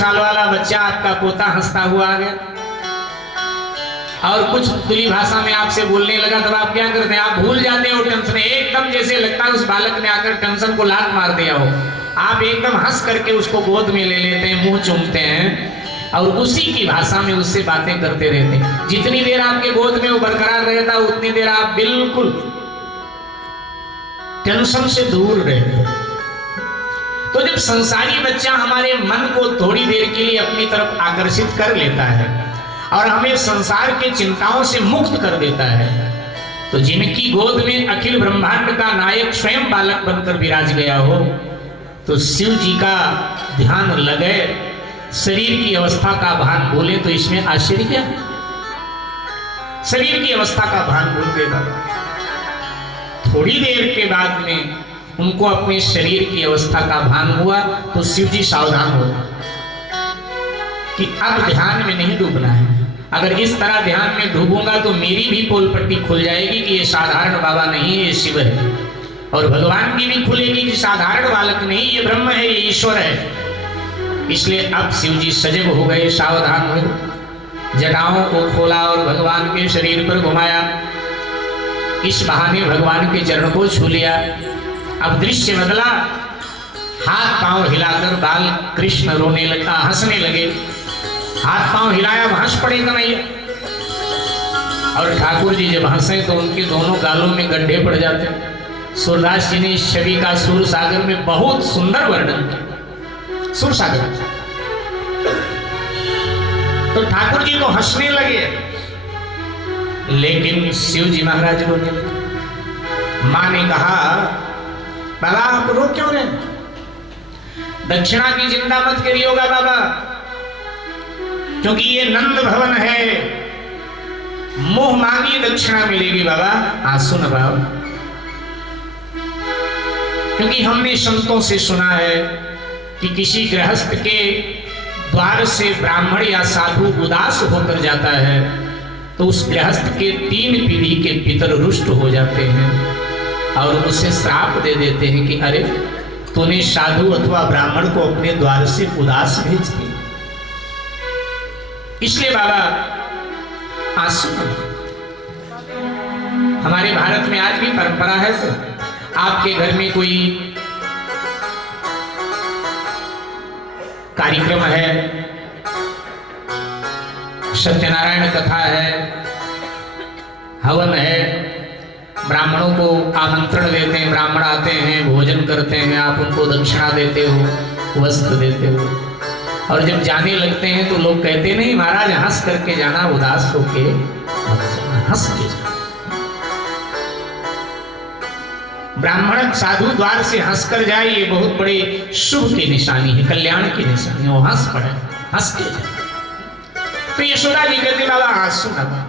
साल वाला बच्चा आपका पोता हंसता हुआ आ गया और कुछ तुली भाषा में आपसे बोलने लगा, तब आप क्या करते हैं? आप भूल जाते हो टेंशन, एकदम जैसे लगता है उस बालक ने आकर टेंशन को लात मार दिया हो। आप एकदम हंस करके उसको गोद में ले लेते हैं, मुंह चूमते हैं और उसी की भाषा में उससे बातें करते रहते हैं। जितनी देर आपके गोद में वो बरकरार रहता उतनी देर आप बिल्कुल टेंशन से दूर रहते। तो जब संसारी बच्चा हमारे मन को थोड़ी देर के लिए अपनी तरफ आकर्षित कर लेता है और हमें संसार के चिंताओं से मुक्त कर देता है, तो जिनकी गोद में अखिल ब्रह्मांड का नायक स्वयं बालक बनकर विराज गया हो, तो शिव जी का ध्यान लगे, शरीर की अवस्था का भान भूले, तो इसमें आश्चर्य क्या? शरीर की अवस्था का भान भूल देगा। थोड़ी देर के बाद में उनको अपने शरीर की अवस्था का भान हुआ, तो शिव जी सावधान हो कि अब ध्यान में नहीं डूबना है। अगर इस तरह ध्यान में डूबूंगा तो मेरी भी पोल पट्टी खुल जाएगी कि ये साधारण बाबा नहीं है, ये शिव है, और भगवान की भी खुलेगी कि साधारण बालक नहीं, ये ब्रह्म है, ये ईश्वर है। इसलिए अब शिव जी सजग हो गए, सावधान हुए, जटाओं को खोला और भगवान के शरीर पर घुमाया। इस बहाने भगवान के चरण को छू लिया। अब दृश्य बदला, हाथ पांव हिलाकर बाल कृष्ण रोने लगा, हंसने लगे। हाथ पांव हिलाया, हंस पड़ेगा नहीं। और ठाकुर जी जब हंसे तो उनके दोनों गालों में गड्ढे पड़ जाते। सूरदास जी ने इस छवि का सुर सागर में बहुत सुंदर वर्णन किया। सुर सागर, तो ठाकुर जी तो हंसने लगे, लेकिन शिव जी महाराज रोने लगे। मां ने कहा, बाबा आप रो क्यों रहे? दक्षिणा की चिंता मत करिएगा बाबा, क्योंकि ये नंद भवन है, मुंह मांगी दक्षिणा मिलेगी बाबा। आंसू न बहाओ, क्योंकि हमने संतों से सुना है कि किसी गृहस्थ के द्वार से ब्राह्मण या साधु उदास होकर जाता है तो उस गृहस्थ के 3 पीढ़ी के पितर रुष्ट हो जाते हैं और उसे श्राप दे देते हैं कि अरे तूने साधु अथवा ब्राह्मण को अपने द्वार से उदास भेज दिया। इसलिए बाबा आंसू, हमारे भारत में आज भी परंपरा है, तो आपके घर में कोई कार्यक्रम है, सत्यनारायण कथा है, हवन है, ब्राह्मणों को आमंत्रण देते हैं, ब्राह्मण आते हैं, भोजन करते हैं, आप उनको दक्षिणा देते हो, वस्त्र देते हो, और जब जाने लगते हैं तो लोग कहते नहीं महाराज हंस करके जाना, उदास होके हंस के जाना। ब्राह्मण साधु द्वार से हंसकर जाए, ये बहुत बड़े शुभ की निशानी है, कल्याण की निशानी। वो हंस पड़े, हंस के जाए। तो यशोदा जी कहते बाबा आंसू न।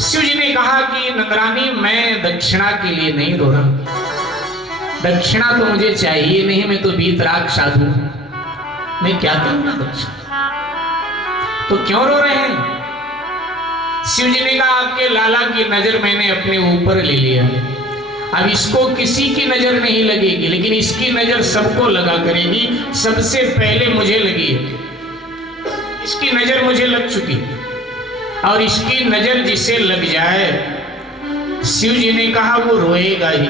शिव जी ने कहा कि नंदरानी मैं दक्षिणा के लिए नहीं रो रहा, दक्षिणा तो मुझे चाहिए नहीं, मैं तो वीतराग साधु, मैं क्या करूंगा दक्षिणा, तो क्यों रो रहे हैं? शिव जी ने कहा आपके लाला की नजर मैंने अपने ऊपर ले लिया, अब इसको किसी की नजर नहीं लगेगी, लेकिन इसकी नजर सबको लगा करेगी। सबसे पहले मुझे लगी है, इसकी नजर मुझे लग चुकी, और इसकी नजर जिसे लग जाए, शिव जी ने कहा वो रोएगा ही,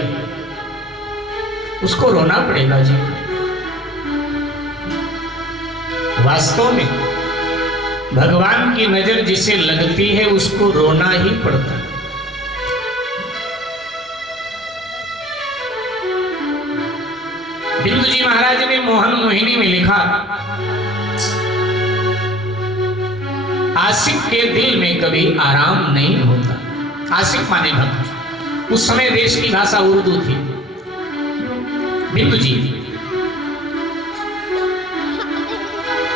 उसको रोना पड़ेगा जी। वास्तव में भगवान की नजर जिसे लगती है उसको रोना ही पड़ता है। बिंदु जी महाराज ने मोहन मोहिनी में लिखा, आशिक के दिल में कभी आराम नहीं होता। आशिक माने भक्त, उस समय देश की भाषा उर्दू थी। बिंदु जी,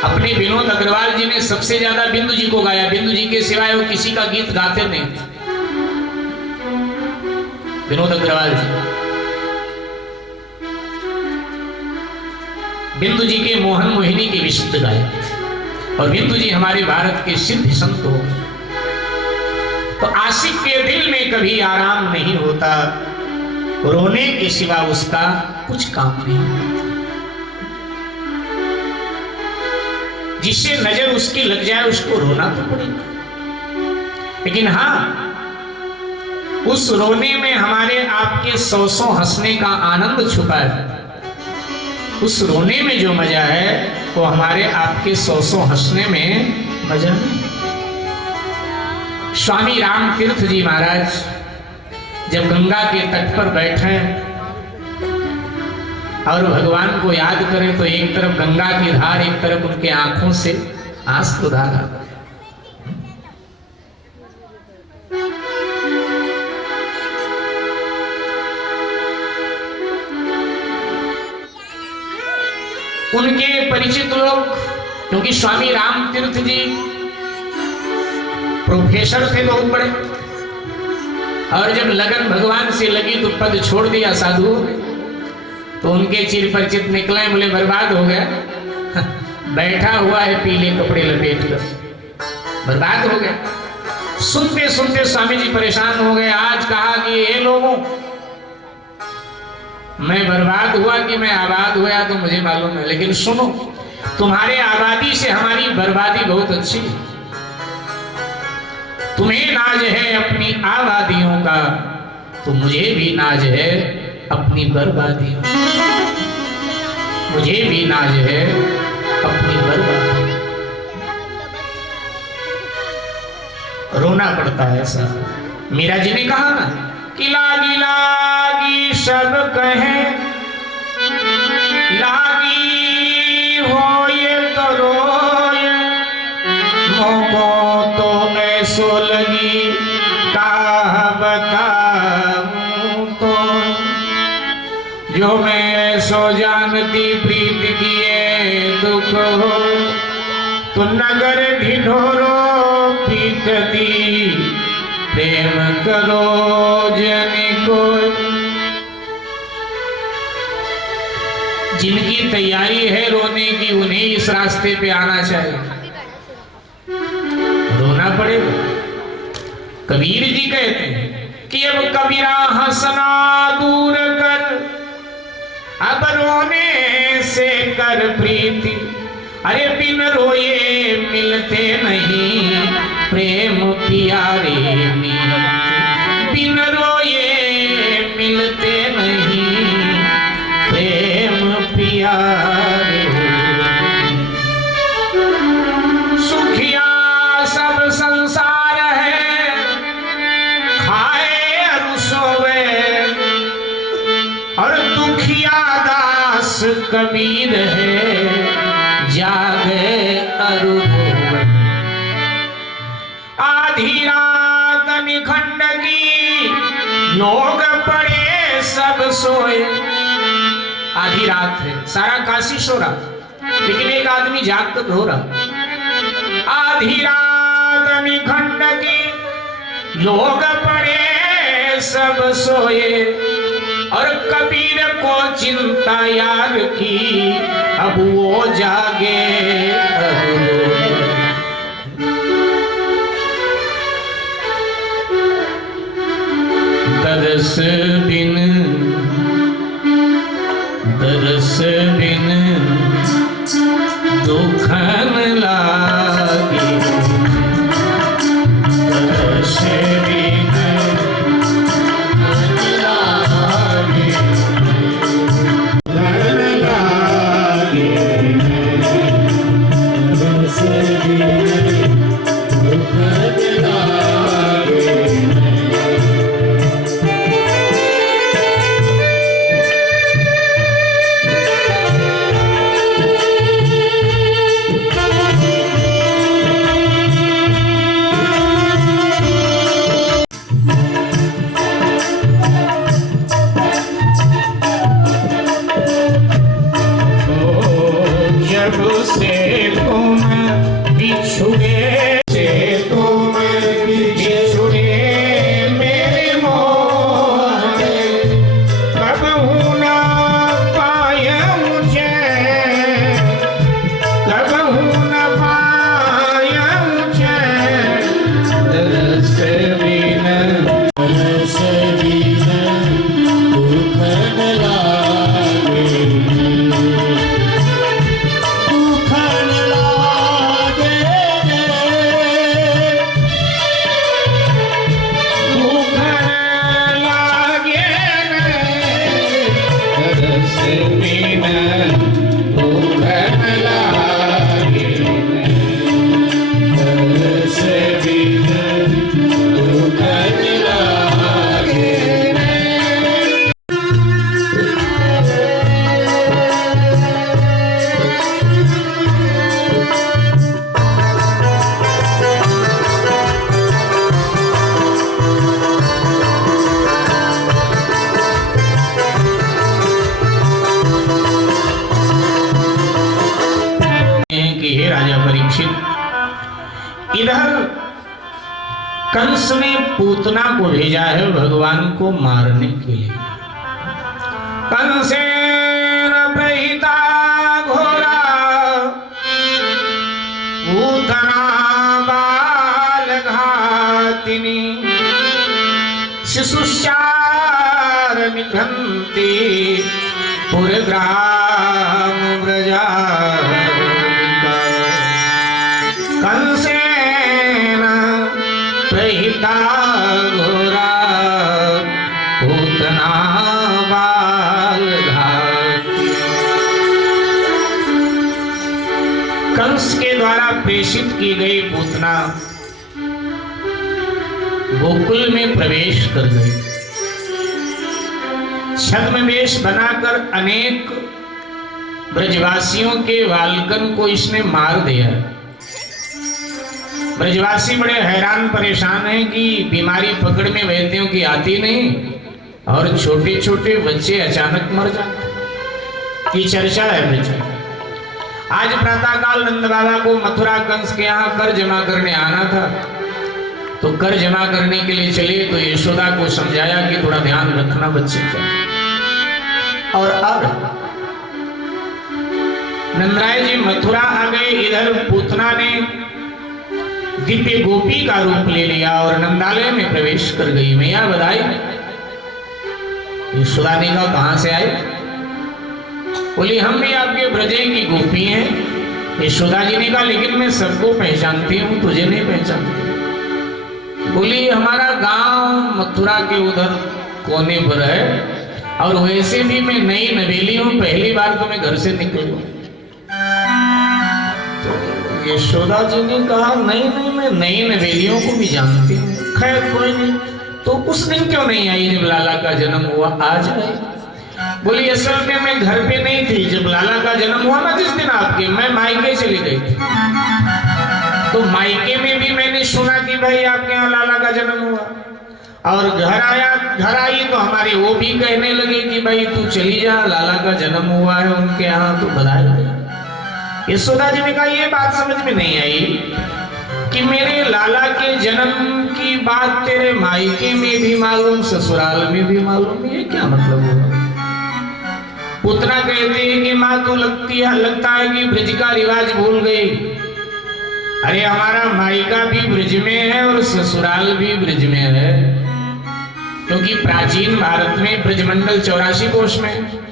अपने विनोद अग्रवाल जी ने सबसे ज्यादा बिंदु जी को गाया, बिंदु जी के सिवाय वो किसी का गीत गाते नहीं थे। विनोद अग्रवाल जी बिंदु जी के मोहन मोहिनी के विशुद्ध गायक, और बिंदु जी हमारे भारत के सिद्ध संत हो। तो आशिक के दिल में कभी आराम नहीं होता, रोने के सिवा उसका कुछ काम नहीं होता। जिससे नजर उसकी लग जाए उसको रोना तो पड़ेगा, लेकिन हाँ, उस रोने में हमारे आपके सौ हंसने का आनंद छुपा है। उस रोने में जो मजा है वो हमारे आपके सौ हंसने में मजा नहीं। स्वामी राम तीर्थ जी महाराज जब गंगा के तट पर बैठे और भगवान को याद करें तो एक तरफ गंगा की धार, एक तरफ उनके आंखों से आंसू-धार आता है। उनके परिचित लोग, क्योंकि स्वामी राम तीर्थ जी प्रोफेसर थे बहुत बड़े, और जब लगन भगवान से लगी तो पद छोड़ दिया, साधु हो गए। तो उनके चिर परिचित निकले, बोले बर्बाद हो गया, बैठा हुआ है पीले कपड़े लपेट कर, बर्बाद हो गया। सुनते सुनते स्वामी जी परेशान हो गए। आज कहा कि ये लोगों, मैं बर्बाद हुआ कि मैं आबाद हुआ तो मुझे मालूम है, लेकिन सुनो, तुम्हारे आबादी से हमारी बर्बादी बहुत अच्छी है। तुम्हें नाज है अपनी आबादियों का, तो मुझे भी नाज है अपनी बर्बादियों, मुझे भी नाज है अपनी बर्बादी। रोना पड़ता है ऐसा। मीरा जी ने कहा ना कि लागी लागी सब कहे, लागी हो ये करो मोको तो ऐसो लगी का बताऊं तो, जो मैं सो जानती प्रीत किए दुख हो, तो नगर ढिढोरो पीटती प्रेम करो जनी को। जिनकी तैयारी है रोने की, उन्हें इस रास्ते पे आना चाहिए, रोना पड़ेगा। कबीर जी कहते हैं कि अब कबीरा हंसना दूर कर, अब रोने से कर प्रीति, अरे बिन रोए मिलते नहीं प्रेम प्यारे मिलते, बिन रोए मिलते नहीं प्रेम प्यारे। सुखिया सब संसार है, खाए और सोवे, और दुखिया दास कबीर है, जागे अरुभोग। आधी रात निखंड की लोग पड़े सब सोए। आधी रात है, सारा काशी सो रहा, लेकिन एक आदमी जाग कर रो रहा। आधी रात निखंड की लोग पड़े सब सोए, और कबीर को चिंता यार की, अब वो जागे दरस बिन, दरस बिन दुखन लागे, दरस बिन लागे, धन लागे, दरस बिन दुखन लागे। कि हे राजा परीक्षित, इधर कंस ने पूतना को भेजा है भगवान को मारने के लिए। कंसेन प्रहिता घोरा पूतना बाल घातिनी शिशुचार निघंती पुरग्राम व्रजा। कंसेन प्रहिता घोरा पूतना बाल घातिनी। कंस के द्वारा प्रेषित की गई पूतना गोकुल में प्रवेश कर गई। छद्मवेश बनाकर अनेक ब्रजवासियों के बालकन को इसने मार दिया। ब्रजवासी बड़े हैरान परेशान हैं कि बीमारी पकड़ में वैद्यों की आती नहीं और छोटे छोटे बच्चे अचानक मर जाते। ये चर्चा है ब्रज में। आज प्रातःकाल नंद बाबा को मथुरा कंस के यहाँ कर जमा करने आना था, तो कर जमा करने के लिए चले तो यशोदा को समझाया कि थोड़ा ध्यान रखना बच्चे का। और अब नंदराय जी मथुरा आ गए। इधर पूतना ने दिव्य गोपी का रूप ले लिया और नंदालय में प्रवेश कर गई। मैया बधाई। यशोदा ने कहा कहां से आए? बोली हम भी आपके ब्रजे की गोपी हैं। यशोदा जी ने कहा लेकिन मैं सबको पहचानती हूँ, तुझे नहीं पहचानती। बोली हमारा गांव मथुरा के उधर कोने पर है और वैसे भी मैं नई नवेली हूँ, पहली बार तो मैं घर से निकली हूँ। तो यशोदा जी ने कहा नहीं नहीं मैं नई नवेलियों को भी जानती हूँ। खैर कोई नहीं, तो उस दिन क्यों नहीं आई जब लाला का जन्म हुआ? आज आई। बोली असल में मैं घर पे नहीं थी जब लाला का जन्म हुआ ना जिस दिन आपके, मैं मायके चली गई थी। तो मायके में भी मैंने सुना कि भाई आपके यहाँ लाला का जन्म हुआ और घर आई तो हमारे वो भी कहने लगे कि भाई तू चली जा, लाला का जन्म हुआ है उनके यहाँ तो बधाई। यशोदा जी ने कहा ये बात समझ में नहीं आई कि मेरे लाला के जन्म की बात तेरे मायके में भी मालूम, ससुराल में भी मालूम, ये क्या मतलब हुआ? पुतना कहते हैं कि माँ तू लगता है कि ब्रज का रिवाज भूल गई। अरे हमारा मायका भी ब्रज में है और ससुराल भी ब्रज में है, क्योंकि प्राचीन भारत में ब्रजमंडल 84 कोष में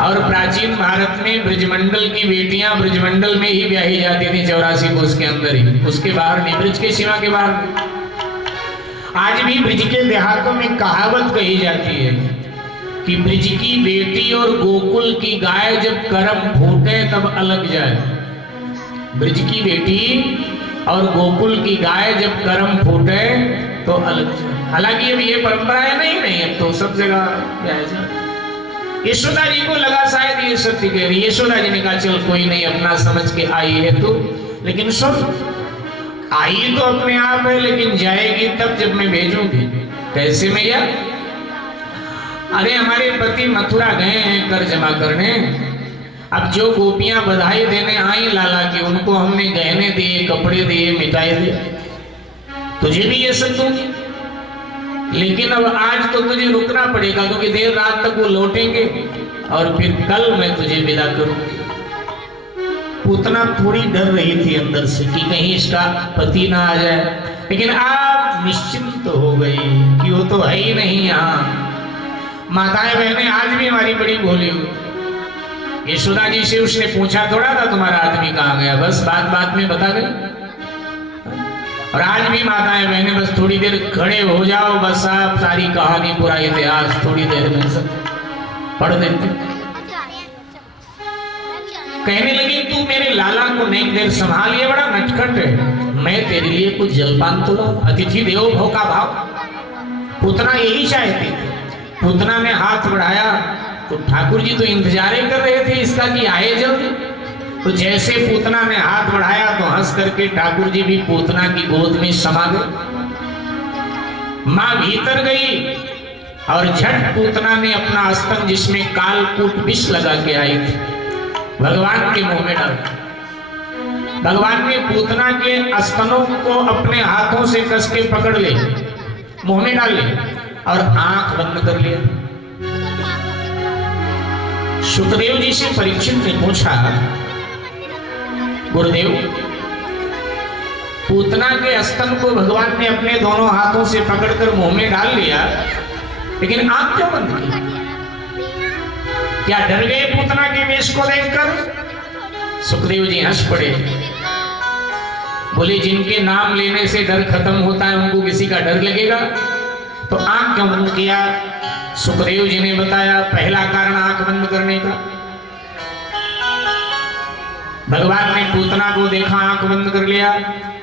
और प्राचीन भारत में ब्रजमंडल की बेटियां ब्रजमंडल में ही ब्याही जाती थी 84 कोष के अंदर ही, उसके बाहर नहीं, ब्रज के सीमा के बाहर। आज भी ब्रज के देहातों में कहावत कही जाती है कि ब्रज की बेटी और गोकुल की गाय जब करम फूटे तब अलग जाए। ब्रज की बेटी और गोकुल की गाय जब करम फूटे तो अलग जाए। हालांकि अब ये परंपराएं नहीं अब तो सब जगह जाए। यशोदा जी को लगा शायद ये सत्य कह रही। यशोदा जी ने कहा चल कोई नहीं, अपना समझ के आई है तू, लेकिन सुन आई तो अपने आप है लेकिन जाएगी तब जब मैं भेजूंगी। कैसे मैया? अरे हमारे पति मथुरा गए हैं कर जमा करने, अब जो गोपियां बधाई देने आई लाला की उनको हमने गहने दिए, कपड़े दिए, मिठाई दिए, तुझे भी ये सब दूंगी। लेकिन अब आज तो तुझे रुकना पड़ेगा क्योंकि देर रात तक वो लौटेंगे और फिर कल मैं तुझे विदा करूंगी। पूतना थोड़ी डर रही थी अंदर से कि कहीं इसका पति ना आ जाए, लेकिन आप निश्चिंत हो गई कि वो तो है ही नहीं यहाँ। माताएं बहनें आज भी हमारी बड़ी भोली हुई। यशोदा जी से उसने पूछा थोड़ा था तुम्हारा आदमी कहाँ गया, बस बात बात में बता गई। और आज भी माताएं बहनें बस थोड़ी देर खड़े हो जाओ, बस आप सारी कहानी पूरा इतिहास थोड़ी देर में सब पढ़ देते। कहने लगी तू मेरे लाला को नहीं देर संभाल, ये बड़ा नटखट है, मैं तेरे लिए कुछ जलपान तो लाऊं, अतिथि देवो भव का भाव। पूतना यही चाहती थी। पूतना ने हाथ बढ़ाया तो ठाकुर जी तो इंतजार कर रहे थे इसका कि आए जल्दी। तो जैसे पूतना ने हाथ बढ़ाया तो हंस करके ठाकुर जी भी पूतना की गोद में समा गए। मां भीतर गई और झट पूतना ने अपना स्तन जिसमें कालकूट विष लगा के आई थी भगवान के मुंह में डाल। भगवान ने पूतना के स्तनों को अपने हाथों से कस के पकड़ ले, मुंह में डाल ले और आंख बंद कर लिया। सुखदेव जी से परीक्षित ने पूछा, गुरुदेव, पूतना के स्तन को भगवान ने अपने दोनों हाथों से पकड़कर मुंह में डाल लिया, लेकिन आंख क्यों बंद की? क्या डर गए पूतना के वेश को देखकर? सुखदेव जी हंस पड़े, बोले, जिनके नाम लेने से डर खत्म होता है उनको किसी का डर लगेगा? तो आंख क्यों बंद किया? सुखदेव जी ने बताया, पहला कारण आंख बंद करने का, भगवान ने पूतना को देखा, आंख बंद कर लिया,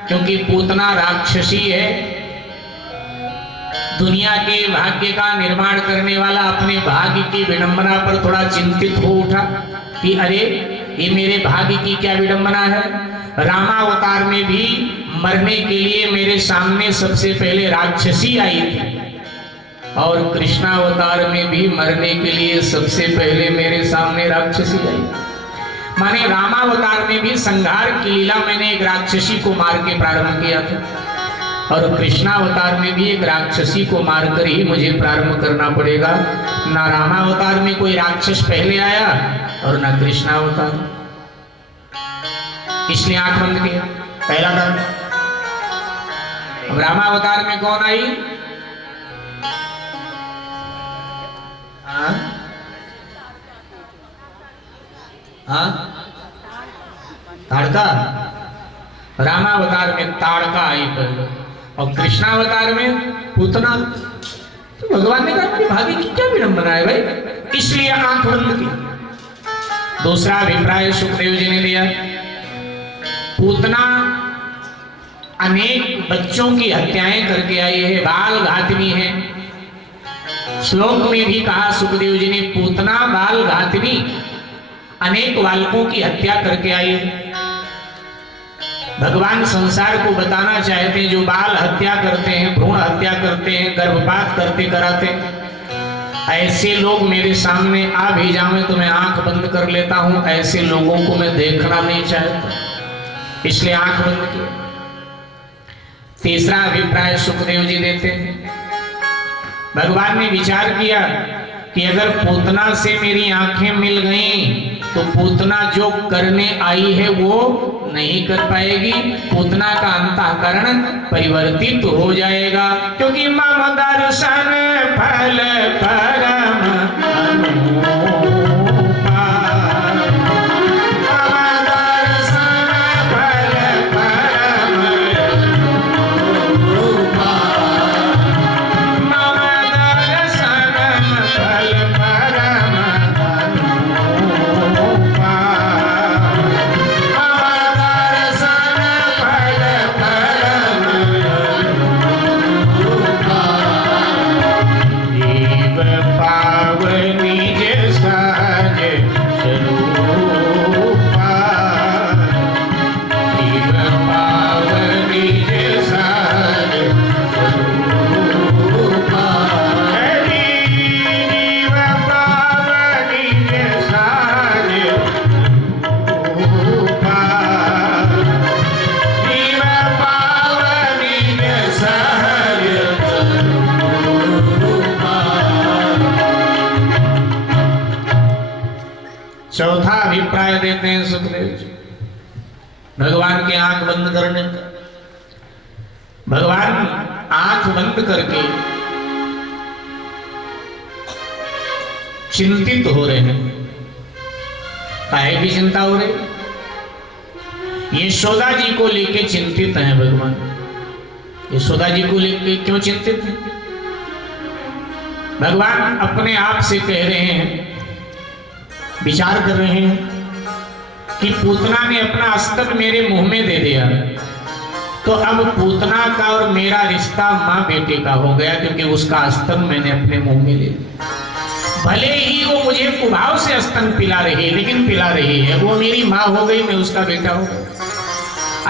क्योंकि पूतना राक्षसी है। दुनिया के भाग्य का निर्माण करने वाला अपने भाग्य की विडंबना पर थोड़ा चिंतित हो उठा कि अरे, ये मेरे भाग्य की क्या विडंबना है। रामावतार में भी मरने के लिए मेरे सामने सबसे पहले राक्षसी आई थी, और कृष्णावतार में भी मरने के लिए सबसे पहले मेरे सामने राक्षसी आई। माने रामावतार में भी संहार की लीला मैंने एक राक्षसी को मार के प्रारंभ किया था, और कृष्णावतार में भी एक राक्षसी को मारकर ही मुझे प्रारंभ करना पड़ेगा। ना रामावतार में कोई राक्षस पहले आया और ना कृष्णावतार, इसलिए आंख बंद किया, पहला कारण। अब रामावतार में कौन आई? ताड़का। रामावतार में ताड़का आई पहले, और कृष्णावतार में पूतना। तो भगवान ने कहा, भाग्य की क्या विडंबना है भाई, इसलिए आंख बंद की। दूसरा अभिप्राय सुखदेव जी ने दिया, पूतना अनेक बच्चों की हत्याएं करके आई है, बाल घातनी है। श्लोक में भी कहा सुखदेव जी ने, पूतना बाल घातनी, अनेक बालकों की हत्या करके आई है। भगवान संसार को बताना चाहते हैं, जो बाल हत्या करते हैं, भ्रूण हत्या करते हैं, गर्भपात करते कराते, ऐसे लोग मेरे सामने आ भी जाए तो मैं आंख बंद कर लेता हूं। ऐसे लोगों को मैं देखना नहीं चाहता, इसलिए आंख बंद की। तीसरा अभिप्राय सुखदेव जी देते हैं, भगवान ने विचार किया कि अगर पूतना से मेरी आंखें मिल गईं तो पूतना जो करने आई है वो नहीं कर पाएगी, पूतना का अंतःकरण परिवर्तित हो जाएगा, क्योंकि मम दर्शन फल परम अनुपा, मम दर्शन फल परम अनुपा, मम दर्शन फल परम अनुपा, मम दर्शन फल परम अनुपा, देव पावनी सहज स्वरूपा, देव पावनी सहज स्वरूपा, देव पावनी सहज स्वरूपा, देव पावनी सहज स्वरूपा। चौथा अभिप्राय देते हैं सुखदेव जी, भगवान की आंख बंद करने का। भगवान आंख बंद करके चिंतित हो रहे हैं। काहे की चिंता हो रही? यशोदा जी को लेके चिंतित हैं भगवान। यशोदा जी को लेके क्यों चिंतित हैं? भगवान अपने आप से कह रहे हैं, विचार कर रहे हैं कि पूतना ने अपना स्तन मेरे मुंह में दे दिया, तो अब पूतना का और मेरा रिश्ता माँ बेटे का हो गया, क्योंकि उसका स्तन मैंने अपने मुंह में ले लिया। भले ही वो मुझे कुभाव से स्तन पिला रही है, लेकिन पिला रही है, वो मेरी माँ हो गई, मैं उसका बेटा हो गया।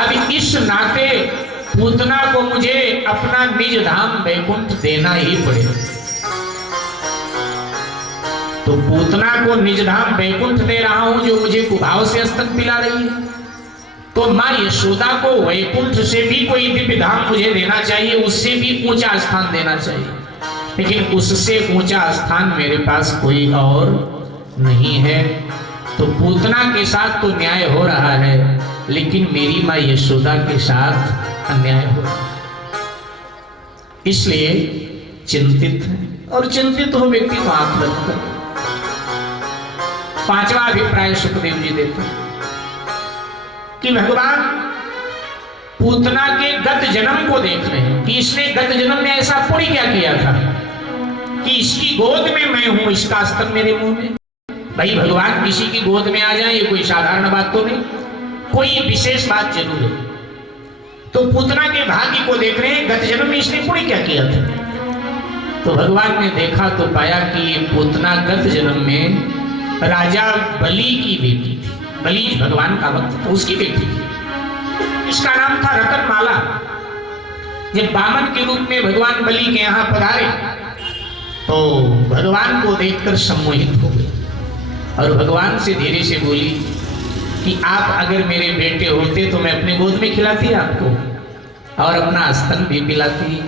अब इस नाते पूतना को मुझे अपना निज धाम वैकुंठ देना ही पड़ेगा। तो पूतना को निज धाम वैकुंठ दे रहा हूं, जो मुझे कुभाव से स्तन पिला रही है। तो माँ यशोदा को वैकुंठ से भी कोई दिव्य धाम मुझे देना चाहिए, उससे भी ऊंचा स्थान देना चाहिए, लेकिन उससे ऊंचा स्थान मेरे पास कोई और नहीं है। तो पूतना के साथ तो न्याय हो रहा है, लेकिन मेरी माँ यशोदा के साथ अन्याय हो रहा है। इसलिए चिंतित है, और चिंतित हो व्यक्ति को आंख बंद कर। पांचवा अभिप्राय सुखदेव जी देते हैं कि भगवान पूतना के गत जन्म को देख रहे हैं कि इसने गत जन्म में ऐसा पुण्य क्या किया था कि इसकी गोद में मैं हूं, इसका स्तन मेरे मुंह में। भाई भगवान किसी की गोद में आ जाए ये कोई साधारण बात तो नहीं, कोई विशेष बात जरूर है। तो पूतना के भाग्य को देख रहे हैं, गत जन्म में इसने पुण्य क्या किया था। तो भगवान ने देखा तो पाया कि ये पूतना गत जन्म में राजा बलि की बेटी थी। बलि भगवान का भक्त था, उसकी बेटी थी। इसका नाम था रतनमाला। जब बामन के रूप में भगवान बलि के यहाँ पधारे तो भगवान को देखकर सम्मोहित हो गए और भगवान से धीरे से बोली कि आप अगर मेरे बेटे होते तो मैं अपने गोद में खिलाती आपको और अपना स्तन भी पिलाती।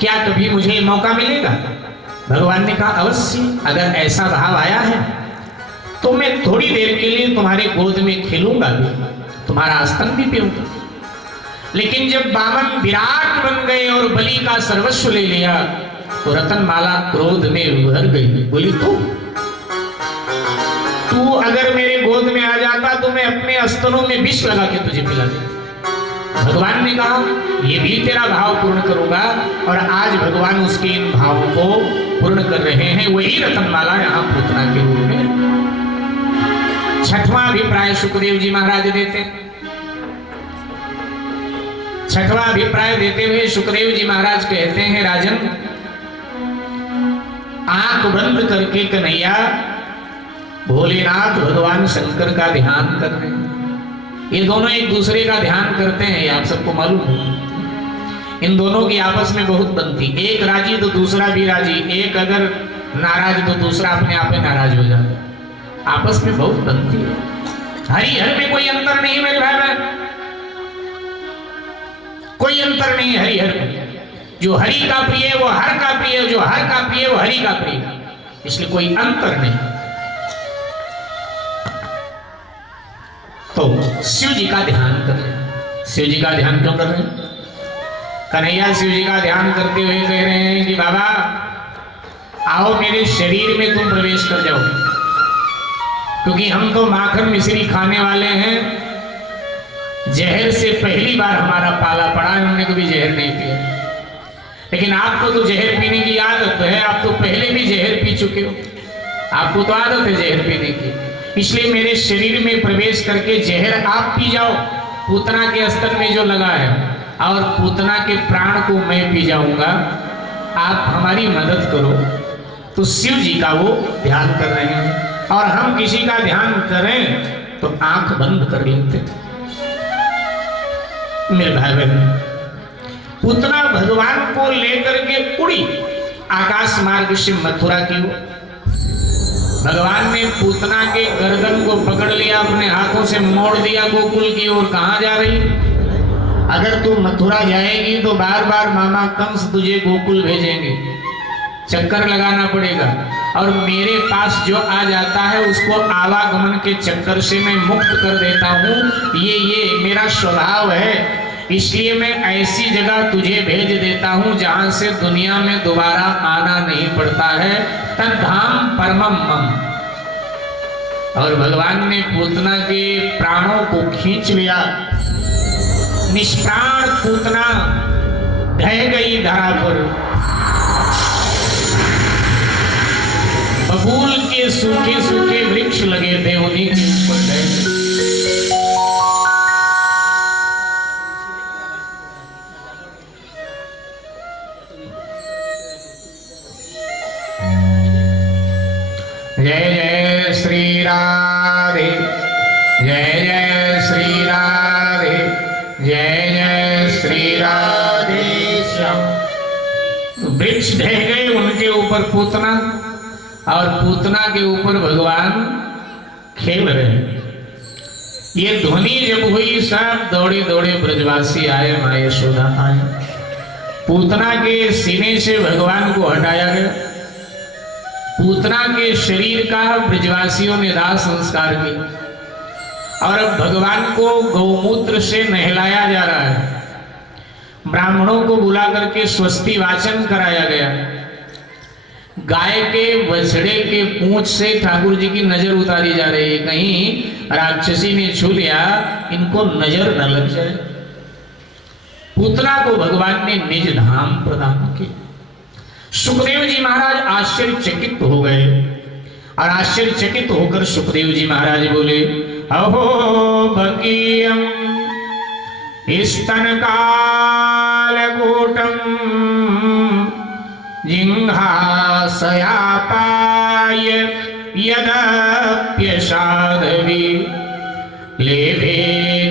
क्या कभी मुझे मौका मिलेगा? भगवान ने कहा अवश्य, अगर ऐसा भाव आया है तो मैं थोड़ी देर के लिए तुम्हारे गोद में खेलूंगा भी, तुम्हारा स्तन भी पीऊंगा। लेकिन जब बामन विराट बन गए और बलि का सर्वस्व ले लिया तो रतनमाला क्रोध में भर गई। बोली तू अगर मेरे गोद में आ जाता तो मैं अपने स्तनों में विष लगा के तुझे पिला देता। भगवान ने कहा ये भी तेरा भाव पूर्ण करूंगा, और आज भगवान उसके इन भावों को पूर्ण कर रहे हैं। वही रतनमाला यहाँ पूतना के रूप में। छठवां अभिप्राय सुखदेव जी महाराज देते। छठवां अभिप्राय देते हुए सुखदेव जी महाराज कहते हैं, राजन आंख बंद करके कन्हैया भोलेनाथ भगवान शंकर का ध्यान कर रहे हैं। ये दोनों एक दूसरे का ध्यान करते हैं, ये आप सबको मालूम है। इन दोनों की आपस में बहुत बनती, एक राजी तो दूसरा भी राजी, एक अगर नाराज तो दूसरा अपने आप में नाराज हो जाता। आपस में बहुत बनती है। हरिहर में कोई अंतर नहीं मेरे भाई बहन, कोई अंतर नहीं हरिहर में। जो हरि का प्रिय वो हर का प्रिय, जो हर का प्रिय वो हरि का प्रिय, इसलिए कोई अंतर नहीं। तो शिव जी का ध्यान कर रहे हैं। शिव जी का ध्यान क्यों कर रहे हैं? कन्हैया शिव जी का ध्यान करते हुए कह रहे हैं कि बाबा आओ मेरे शरीर में तुम प्रवेश कर जाओ, क्योंकि हम तो माखन मिश्री खाने वाले हैं। जहर से पहली बार हमारा पाला पड़ा है, हमने कभी जहर नहीं पिया। लेकिन आपको तो जहर पीने की आदत है, आप तो पहले भी जहर पी चुके हो, आपको तो आदत है जहर पीने की। इसलिए मेरे शरीर में प्रवेश करके जहर आप पी जाओ, पूतना के स्तन में जो लगा है, और पूतना के प्राण को मैं पी जाऊंगा। आप हमारी मदद करो। तो शिव जी का वो ध्यान कर रहे हैं, और हम किसी का ध्यान करें तो आंख बंद कर लेते। मेरे भाई बहन, पूतना भगवान को लेकर के उड़ी आकाश मार्ग से मथुरा की ओर। भगवान ने पूतना के गर्दन को पकड़ लिया, अपने हाथों से मोड़ दिया गोकुल की ओर। कहां जा रही? अगर तू मथुरा जाएगी तो बार बार मामा कंस तुझे गोकुल भेजेंगे, चक्कर लगाना पड़ेगा। और मेरे पास जो आ जाता है उसको आवागमन के चक्कर से मैं मुक्त कर देता हूँ। ये मेरा स्वभाव है। इसलिए मैं ऐसी जगह तुझे भेज देता हूँ जहां से दुनिया में दोबारा आना नहीं पड़ता है। तद्धाम परमम मम। और भगवान ने पूतना के प्राणों को खींच लिया। निष्प्राण पूतना ढह गई धरा पर। बबूल के सूखे सूखे वृक्ष लगे थे, उन्हीं के ऊपर ढह गई। जय जय श्री राधे, जय जय श्री राधे, जय जय श्री राधे श्याम। वृक्ष ढह गए, उनके ऊपर पूतना, और पूतना के ऊपर भगवान खेल रहे हैं। ये ध्वनि जब हुई सब दौड़े दौड़े ब्रजवासी आए, मां यशोदा आए। पूतना के सीने से भगवान को हटाया गया। पूतना के शरीर का ब्रजवासियों ने दाह संस्कार किया और अब भगवान को गौमूत्र से नहलाया जा रहा है। ब्राह्मणों को बुला करके स्वस्ति वाचन कराया गया। गाय के बछड़े के पूंछ से ठाकुर जी की नजर उतारी जा रही है, कहीं राक्षसी ने छू लिया, इनको नजर न लग जाए। पूतना को भगवान ने निज धाम प्रदान किया। सुखदेव जी महाराज आश्चर्यचकित हो गए और आश्चर्यचकित होकर सुखदेव जी महाराज बोले, अहो बकीयम स्तनकालकूटम जिंहासयापाय यदप्यसाधवी लेभे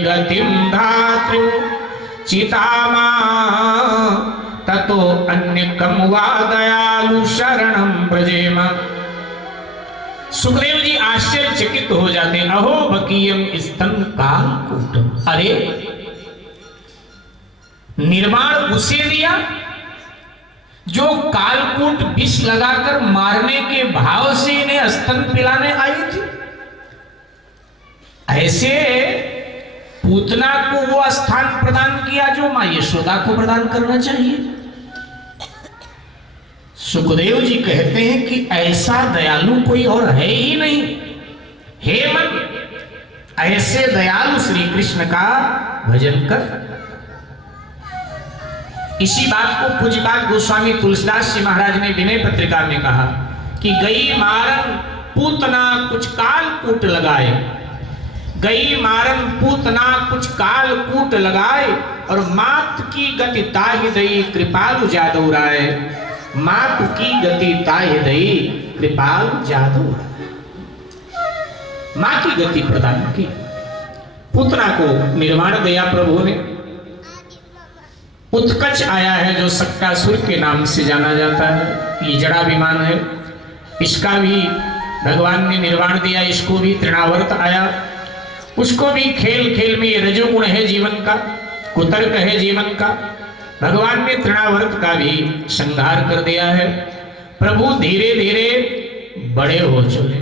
गतिं धातु चितामा ततो अन्यकम वा दयालु शरणं ब्रजेम। सुखदेव जी आश्चर्यचकित हो जाते, अहो बकीयम स्तनकालकूटम। अरे निर्माण उसे दिया जो कालकूट विष लगाकर मारने के भाव से इन्हें स्तन पिलाने आई थी। ऐसे पूतना को वो स्थान प्रदान किया जो मां यशोदा को प्रदान करना चाहिए। सुखदेव जी कहते हैं कि ऐसा दयालु कोई और है ही नहीं। हे मन, ऐसे दयालु श्री कृष्ण का भजन कर। इसी बात को पूज्यपाद गोस्वामी तुलसीदास जी महाराज ने विनय पत्रिका में कहा कि गई मारन पूतना कुछ काल कूट लगाए, गई मारन पूतना कुछ काल कूट लगाए, और मात की गति ताहि दई कृपालु जादव राय। मात की गति ताहि दई कृपालु जादव राय। मां की गति प्रदान की। पूतना को निर्माण दिया प्रभु ने। उत्कच आया है जो सक्कासुर के नाम से जाना जाता है, ये जड़ा विमान है, इसका भी भगवान ने निर्माण दिया। इसको भी तृणावर्त आया, उसको भी खेल खेल में रजोगुण है जीवन का, कुतर्क है जीवन का। भगवान ने तृणावर्त का भी संहार कर दिया है। प्रभु धीरे धीरे बड़े हो चले।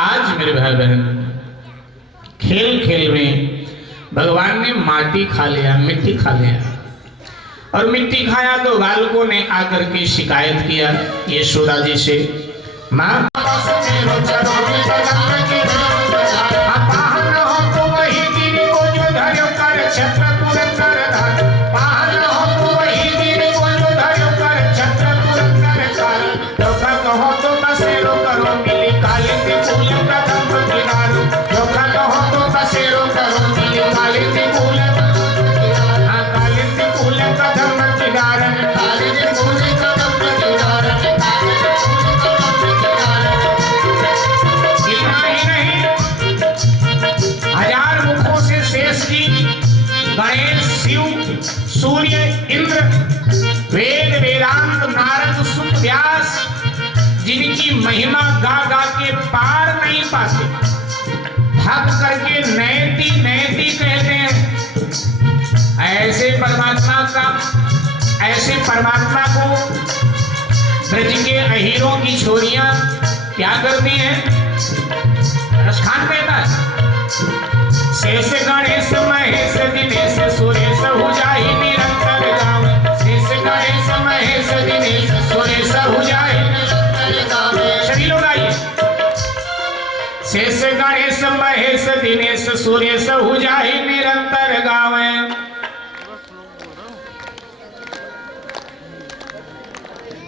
आज मेरे भाई बहन, खेल खेल में भगवान ने माटी खा लिया, मिट्टी खा लिया, और मिट्टी खाया तो बालकों ने आकर के शिकायत किया यशोदा जी से, मां सूर्य इंद्र वेद वेदांत नारद सुख व्यास जिनकी महिमा गा गा के पार नहीं पाते, थक करके नैति नैति कहते हैं। ऐसे परमात्मा को ब्रज के अहीरों की छोरियां क्या करती हैं? रसखान कहता है, शेष गणेश महेश दिनेश सुरेश हुजाई निरंतर गावे। शेष गणेश महेश दिनेश सुरेश हुजाई निरंतर गावे। सभी लोग आइए। शेष गणेश महेश दिनेश सुरेश हुजाई निरंतर गावे।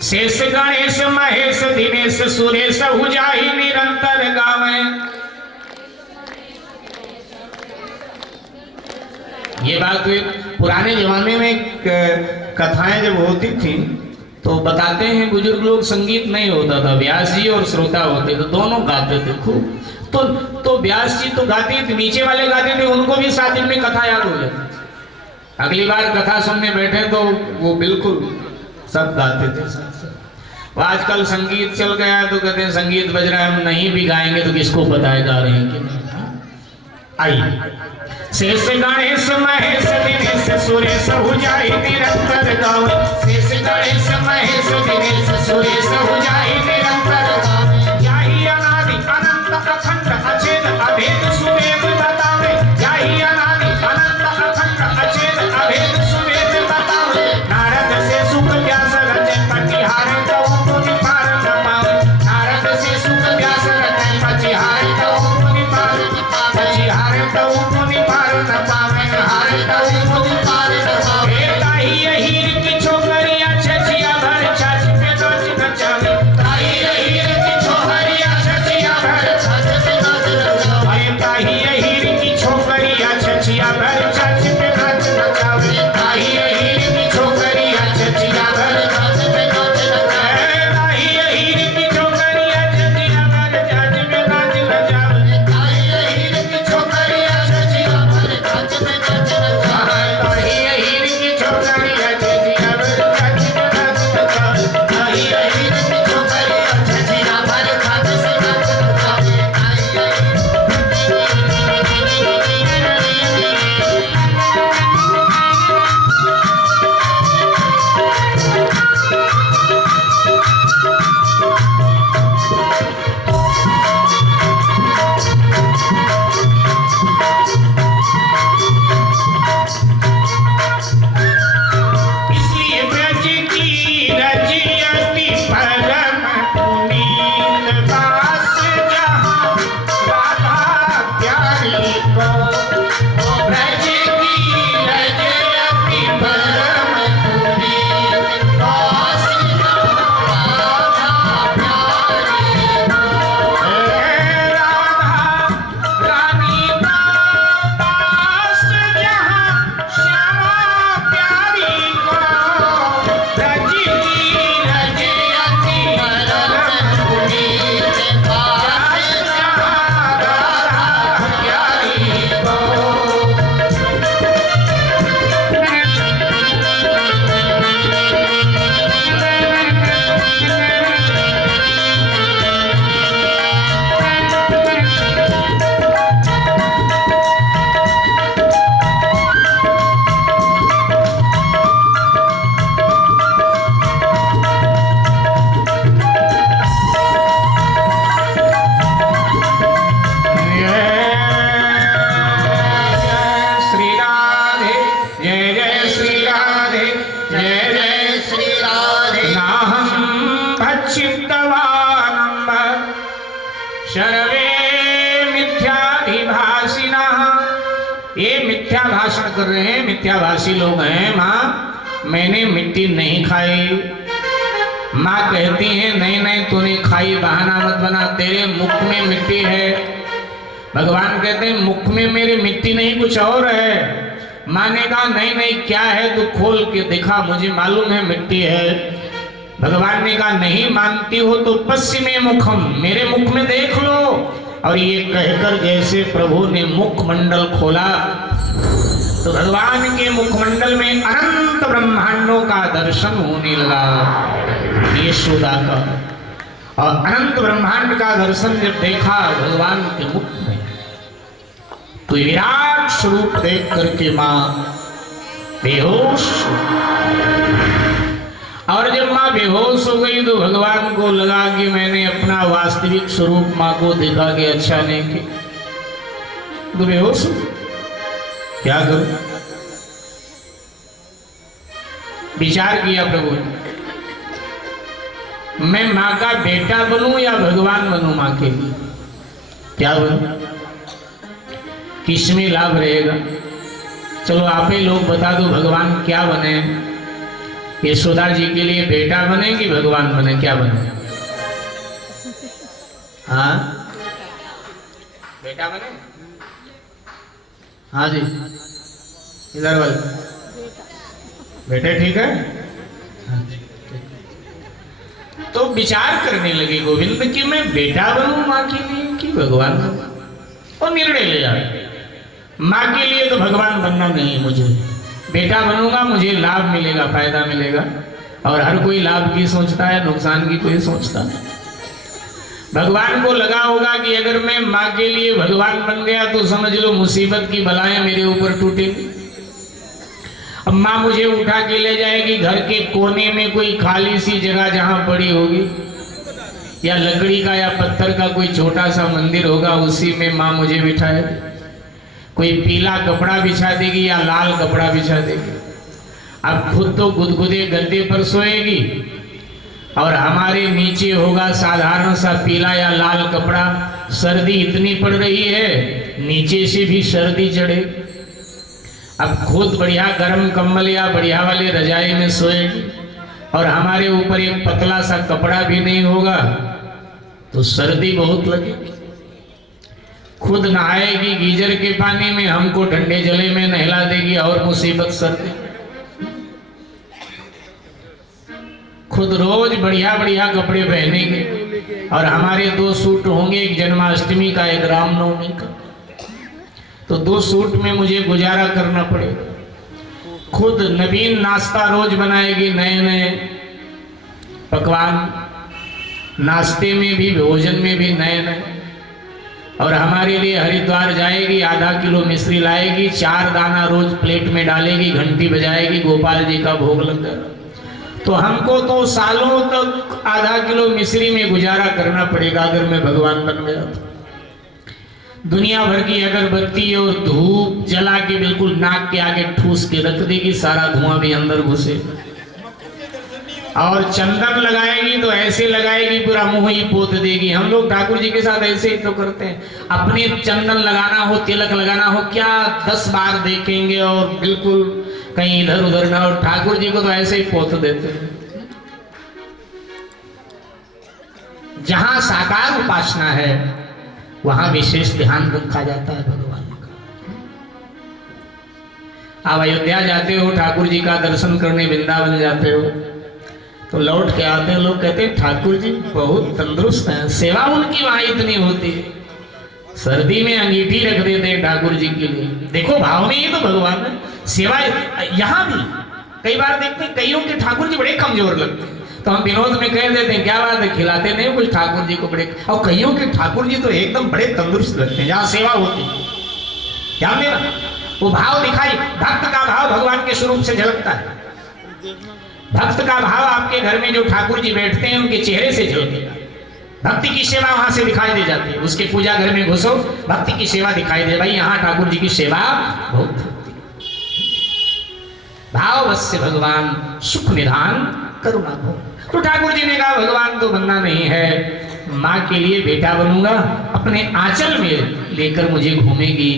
शेष गणेश महेश दिनेश सुरेश हुजाई निरंतर गावे। ये बात पुराने जमाने में कथाएं जब होती थी तो बताते हैं बुजुर्ग लोग, संगीत नहीं होता था, व्यास जी और श्रोता होते थे, दोनों गाते थे खूब। तो व्यास जी तो गाते थे, नीचे वाले गाते थे, उनको भी 7 दिन में कथा याद हो जाती। अगली बार कथा सुनने बैठे तो वो बिल्कुल सब गाते थे साथ साथ। आजकल संगीत चल गया तो कहते हैं संगीत बज रहा है, हम नहीं भी गाएंगे तो किसको पता है गा रहे हैं कि नहीं। आइए। शेष गणेश महेश दिनेश सुरेश हुजाई निरंतर गावे, शेष गणेश महेश दिनेश सुरेश हुजाई निरंतर गावे। जाहि अनादि अनंत अखंड अचेत अभेद सुवेद बतावे, जाहि अनादि अनंत अखंड अचेत अभेद सुवेद बतावे। नारद से सुख व्यास रचे पटिहार तो मुनि पार न पावे, नारद से सुख व्यास रचे पटिहार तो मुनि पार न पावे, पटिहार तो मुनि पार न पावे, हार तो मुनि पार न पावे। ताहि हीर की छोकरिया छछिया भर छछ पे नाच नचावे, ताहि हीर की छोकरिया छछिया भर छछ पे नाच नचावे, ताहि हीर की छोकरिया छछिया भर छछ पे नाच नचावे, ताहि हीर की छोकरिया छछिया भर छछ पे नाच नचावे, ताहि हीर की छोकरिया छछिया भर छछ पे नाच नचावे, ताहि हीर की छोकरिया छछिया भर छछ पे नाच नचावे, ताहि हीर की छोकरिया छछिया भर छछ पे नाच नचावे, ताहि हीर की छोकरिया छछिया भर छछ पे नाच नचावे, ताहि इसलिए ब्रज की रजियति परम पुनीत दास जहाँ राधा प्यारी को, ब्रज की रजियति परम पुनीत दास जहाँ राधा प्यारी को। राधा रानी का दास जहाँ श्यामा प्यारी को, ब्रज की रजियति परम पुनीत दास जहाँ राधा प्यारी को। श्री राधे, जय जय श्री राधे, जय जय श्री राधे। नाहं भक्षितवानम्ब सर्वे मिथ्याभिभाषिणः, ये मिथ्या भाषण कर रहे हैं, मिथ्याभाषी लोग हैं। माँ मैंने मिट्टी नहीं खाई, माँ कहती है नहीं नहीं तूने खाई, बहाना मत बना, तेरे मुख में मिट्टी है। भगवान कहते हैं मुख में मेरे मिट्टी नहीं कुछ और है। माँ ने कहा नहीं नहीं क्या है, तू खोल के दिखा, मुझे मालूम है मिट्टी है। भगवान ने कहा नहीं मानती हो तो पश्चिमे मुखम, मेरे मुख में देख लो। और ये कहकर जैसे प्रभु ने मुखमंडल खोला तो भगवान के मुखमंडल में अनंत ब्रह्मांडों का दर्शन होने लगा यशोदा का। और अनंत ब्रह्मांड का दर्शन जब देखा भगवान के मुख में, तो विराट स्वरूप देख करके माँ बेहोश। और जब माँ बेहोश हो गई तो भगवान को लगा कि मैंने अपना वास्तविक स्वरूप माँ को देखा कि अच्छा नहीं कि तो बेहोश हो। क्या करूं? विचार किया प्रभु ने, मैं माँ का बेटा बनूं या भगवान बनूं माँ के लिए? क्या बनूं? किसमें लाभ रहेगा? चलो आप ही लोग बता दो, भगवान क्या बने? यशोदा जी के लिए बेटा बने कि भगवान बने? क्या बने? हाँ बेटा बने? हाँ जी इधर वाले बेटे ठीक है। तो विचार करने लगे गोविंद कि मैं बेटा बनूं माँ के लिए कि भगवान बनूं, और निर्णय ले जाए माँ के लिए तो भगवान बनना नहीं, मुझे बेटा बनूंगा, मुझे लाभ मिलेगा, फायदा मिलेगा। और हर कोई लाभ की सोचता है, नुकसान की कोई सोचता नहीं। भगवान को लगा होगा कि अगर मैं माँ के लिए भगवान बन गया तो समझ लो मुसीबत की बलाएं मेरे ऊपर टूटेंगी। अब माँ मुझे उठा के ले जाएगी घर के कोने में कोई खाली सी जगह जहां पड़ी होगी, या लकड़ी का या पत्थर का कोई छोटा सा मंदिर होगा, उसी में माँ मुझे बिठाए, कोई पीला कपड़ा बिछा देगी या लाल कपड़ा बिछा देगी। अब खुद तो गुदगुदे गद्दे पर सोएगी और हमारे नीचे होगा साधारण सा पीला या लाल कपड़ा। सर्दी इतनी पड़ रही है नीचे से भी सर्दी चढ़े। अब खुद बढ़िया गर्म कंबल या बढ़िया वाले रजाई में सोएगी और हमारे ऊपर एक पतला सा कपड़ा भी नहीं होगा तो सर्दी बहुत लगेगी। खुद नहाएगी गीजर के पानी में, हमको ठंडे जले में नहला देगी और मुसीबत सर्दी। खुद रोज बढ़िया बढ़िया कपड़े पहनेंगे और हमारे 2 सूट होंगे, एक जन्माष्टमी का एक रामनवमी का, तो 2 सूट में मुझे गुजारा करना पड़ेगा। खुद नवीन नाश्ता रोज बनाएगी, नए नए पकवान, नाश्ते में भी भोजन में भी नए नए, और हमारे लिए हरिद्वार जाएगी, आधा किलो मिश्री लाएगी, 4 दाना रोज प्लेट में डालेगी, घंटी बजाएगी, गोपाल जी का भोग लगा। तो हमको तो सालों तक आधा किलो मिश्री में गुजारा करना पड़ेगा अगर मैं भगवान बन गया तो। दुनिया भर की अगरबत्ती और धूप जला के बिल्कुल नाक के आगे ठूस के रख देगी, सारा धुआं भी अंदर घुसेगा। और चंदन लगाएगी तो ऐसे लगाएगी पूरा मुंह ही पोत देगी। हम लोग ठाकुर जी के साथ ऐसे ही तो करते हैं, अपने चंदन लगाना हो, तिलक लगाना हो, क्या 10 बार देखेंगे और बिल्कुल कहीं इधर उधर ना, और ठाकुर जी को तो ऐसे ही पोत देते हैं। जहां साकार उपासना है वहां विशेष ध्यान रखा जाता है भगवान का। आप अयोध्या जाते हो, ठाकुर जी का दर्शन करने वृंदावन जाते हो, तो लौट के आते हैं, लोग कहते हैं ठाकुर जी बहुत तंदुरुस्त हैं, सेवा उनकी वहां इतनी होती है। सर्दी में अंगीठी रख देते हैं ठाकुर जी के लिए। देखो भाव में ही तो भगवान है। सेवा यहां भी कई बार देखते हैं कईयों के ठाकुर जी बड़े कमजोर लगते हैं, तो हम विनोद में कह देते हैं क्या बात है खिलाते नहीं कुछ ठाकुर जी को बड़े, और कईयों के ठाकुर जी तो एकदम बड़े तंदुरुस्त लगते हैं जहां सेवा होती है। ध्यान देना, वो भाव दिखाई, भक्त का भाव भगवान के स्वरूप से झलकता है। भक्त का भाव आपके घर में जो ठाकुर जी बैठते हैं उनके चेहरे से झलकेगा। भक्ति की सेवा वहां से दिखाई दे जाती है। उसके पूजा घर में घुसो, भक्ति की सेवा दिखाई दे, भाई यहाँ ठाकुर जी की सेवा बहुत होती है। भाव वश्य भगवान सुख निधान करुणा भो। तो ठाकुर जी ने कहा भगवान तो बनना नहीं है, माँ के लिए बेटा बनूंगा, अपने आंचल में लेकर मुझे घूमेगी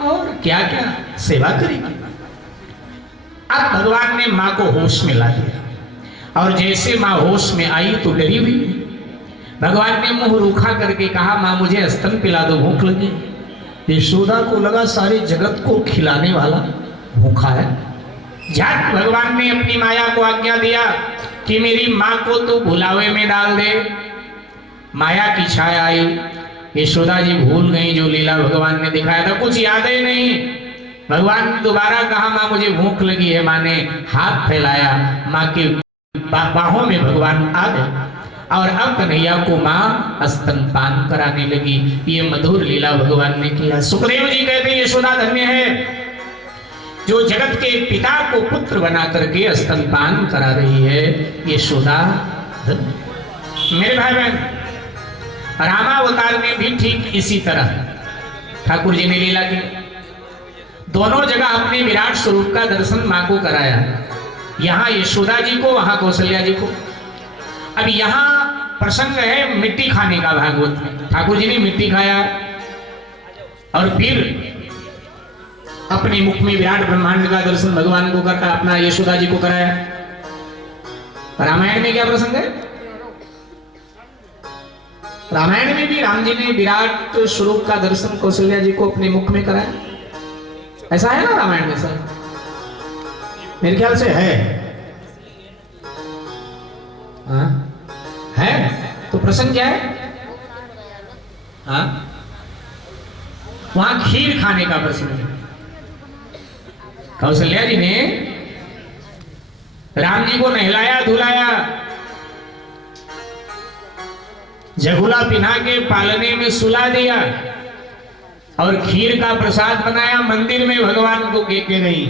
और क्या क्या सेवा करेगी। अब भगवान ने माँ को होश में ला दिया और जैसे माँ होश में आई तो डरी हुई। भगवान ने मुंह रूखा करके कहा माँ मुझे स्तन पिला दो, भूख लगी। यशोदा को लगा सारे जगत को खिलाने वाला भूखा है। झट भगवान ने अपनी माया को आज्ञा दिया कि मेरी माँ को तू भुलावे में डाल दे। माया की छाया आई, यशोदा जी भूल गई जो लीला भगवान ने दिखाया था, कुछ याद ही नहीं। भगवान दोबारा कहा माँ मुझे भूख लगी है। माँ ने हाथ फैलाया, माँ के बाहों में भगवान आ गए और अब कन्हैया को माँ स्तनपान कराने लगी। ये मधुर लीला भगवान ने किया। सुखदेव जी कहते हैं यशोदा धन्य है जो जगत के पिता को पुत्र बना करके स्तनपान करा रही है। यशोदा धन्य। मेरे भाई बहन, रामावतार में भी ठीक इसी तरह ठाकुर जी ने लीला की। दोनों जगह अपने विराट स्वरूप का दर्शन माँ को कराया, यहाँ यशोदा जी को, वहां कौशल्या जी को। अब यहाँ प्रसंग है मिट्टी खाने का। भागवत में ठाकुर जी ने मिट्टी खाया और फिर अपने मुख में विराट ब्रह्मांड का दर्शन भगवान को करता, अपना यशोदा जी को कराया। रामायण में क्या प्रसंग है? रामायण में भी राम जी ने विराट स्वरूप का दर्शन कौशल्या जी को अपने मुख में कराया। ऐसा है ना रामायण में सर? मेरे ख्याल से है। हाँ है। तो प्रसंग क्या है? हाँ वहां खीर खाने का प्रसंग है। कौशल्या जी ने राम जी को नहलाया धुलाया। झगुला पिना के पालने में सुला दिया और खीर का प्रसाद बनाया, मंदिर में भगवान को के गई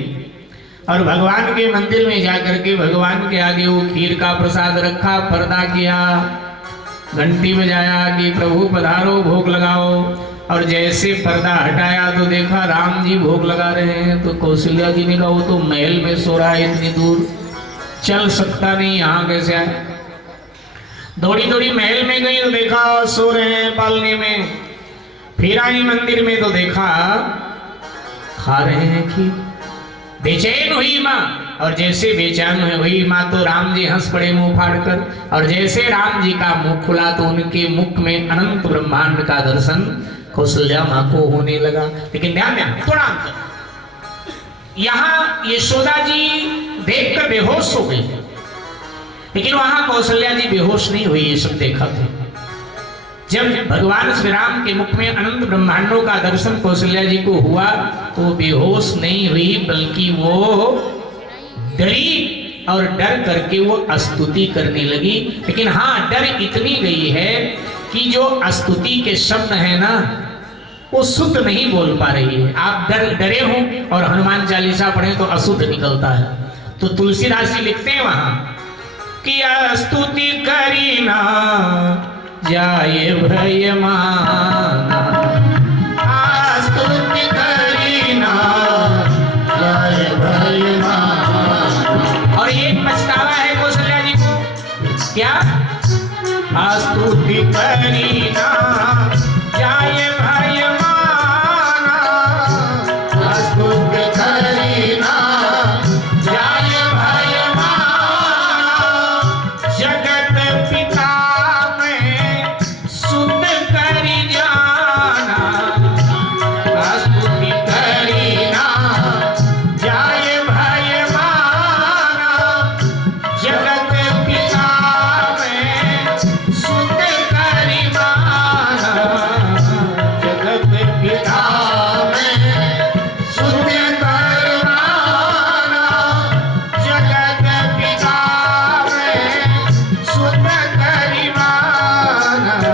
और भगवान के मंदिर में जाकर के भगवान के आगे वो खीर का प्रसाद रखा, पर्दा किया, घंटी बजाया कि प्रभु पधारो, भोग लगाओ। और जैसे पर्दा हटाया तो देखा राम जी भोग लगा रहे हैं। तो कौशल्या जी ने कहा वो तो महल में सो रहा है, इतनी दूर चल सकता नहीं, यहाँ कैसे आए। दौड़ी दौड़ी महल में गई तो देखा सो रहे हैं पालने में। फिर आई मंदिर में तो देखा खा रहे हैं खीर। बेचैन हुई माँ, और जैसे बेचैन हुई माँ तो राम जी हंस पड़े मुंह फाड़कर। और जैसे राम जी का मुंह खुला तो उनके मुख में अनंत ब्रह्मांड का दर्शन कौशल्या माँ को होने लगा। लेकिन ध्यान देना थोड़ा अंतर, यहाँ यशोदा जी देखकर बेहोश हो गई, लेकिन वहां कौशल्या जी बेहोश नहीं हुई। ये सब देखा था। जब भगवान श्री राम के मुख में अनंत ब्रह्मांडों का दर्शन कौशल्या जी को हुआ तो बेहोश नहीं हुई, बल्कि वो डरी और डर करके वो स्तुति करने लगी। लेकिन हाँ, डर इतनी गई है कि जो स्तुति के शब्द है ना वो शुद्ध नहीं बोल पा रही है। आप डरे हो और हनुमान चालीसा पढ़े तो अशुद्ध निकलता है। तो तुलसीदास जी लिखते हैं वहां कि स्तुति करी ना जाए भय माना, स्तुति करी ना जाए भय माना। और एक पछतावा है कौशल्या जी को, क्या? स्तुति करी ना जाए भय माना, स्तुति करी ना जाए भय माना। जगत पिता में सुध करी जाना, स्तुति करी ना जाए भय माना। जगत पिता में सुध करी माना, जगत पिता में सुध कर माना, जगत पिता में सुध करी माना।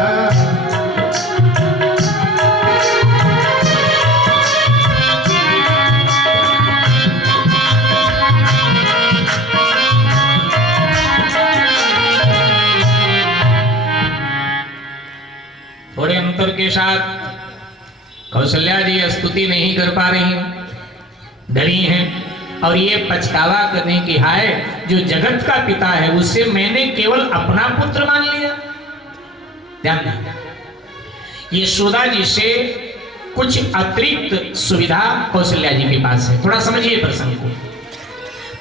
थोड़े अंतर के साथ कौशल्या जी स्तुति नहीं कर पा रही, डरी हैं और ये पछतावा करने की हाय जो जगत का पिता है उससे मैंने केवल अपना पुत्र मान लिया। ध्यान दें, यशोदा जी से कुछ अतिरिक्त सुविधा कौशल्या जी के पास है। थोड़ा समझिए प्रसंग को।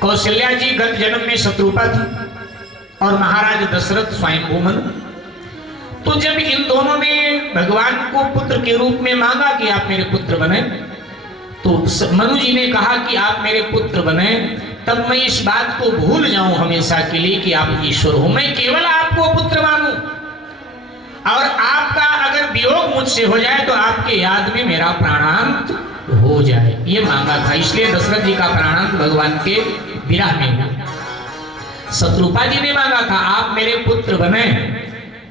कौशल्या जी गत जन्म में शत्रुपा थी और महाराज दशरथ स्वयंभू मनु। तो जब इन दोनों ने भगवान को पुत्र के रूप में मांगा कि आप मेरे पुत्र बने, तो मनु जी ने कहा कि आप मेरे पुत्र बने तब मैं इस बात को भूल जाऊं हमेशा के लिए कि आप ईश्वर हो, मैं केवल आपको पुत्र मानूं और आपका अगर वियोग मुझसे हो जाए तो आपके याद में मेरा प्राणांत हो जाए, ये मांगा था। इसलिए दशरथ जी का प्राणांत भगवान के विरह में हुआ। शत्रुपा जी ने मांगा था आप मेरे पुत्र बने,